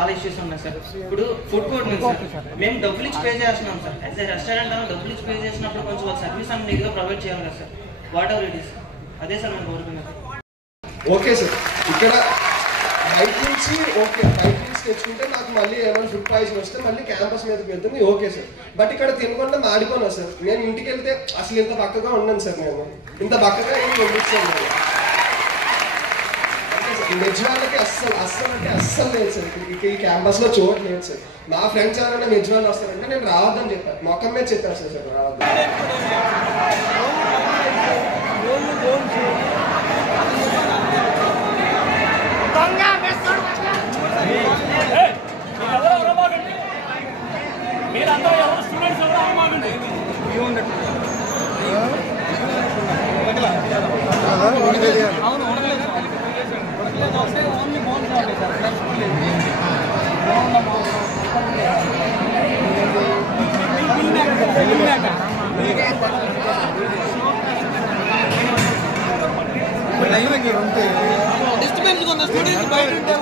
చాలా ఇష్యూస్ ఉన్నాయి సార్. ఇప్పుడు ఫుడ్ కోర్ట్ నుంచి సార్ మేము డబ్బులు ఇచ్చి పే చేస్తున్నాం సార్. యాజ్ ఏ రెస్టారెంట్ అన్న డబ్బులు ఇచ్చి పే చేసినప్పుడు కొంచెం వాళ్ళ సర్వీస్ అన్న నీట్గా ప్రొవైడ్ చేయాలి కదా sir. What ever it is అదే సార్ మనం కోరుకున్నాం. ఓకే సార్, ఇక్కడ బయట నుంచి తెచ్చుకుంటే నాకు మళ్ళీ ఏమైనా ఫుడ్ పాయిజన్ వస్తే మళ్ళీ క్యాంపస్ మీదకి వెళ్తుంది. ఓకే సార్, బట్ ఇక్కడ తినకుండా మాడిపోనా సార్. నేను ఇంటికి వెళ్తే అసలు ఇంత బక్కగా ఉన్నాను సార్. నేను ఇంత బక్కగా ఏం పంపిస్తాను. వెజ్ వాళ్ళకి అస్సలు లేదు సార్. ఈ క్యాంపస్ లో చూడలేదు సార్. మా ఫ్రెండ్స్ ఎవరైనా వెజ్ వాళ్ళు వస్తారంటే నేను రావద్దని చెప్పాను. మొక్కం మీద చెప్పాను సార్ రావద్దు. డిస్టర్బెన్స్ ఉంది. స్టూడెంట్స్ బయట ఉంటే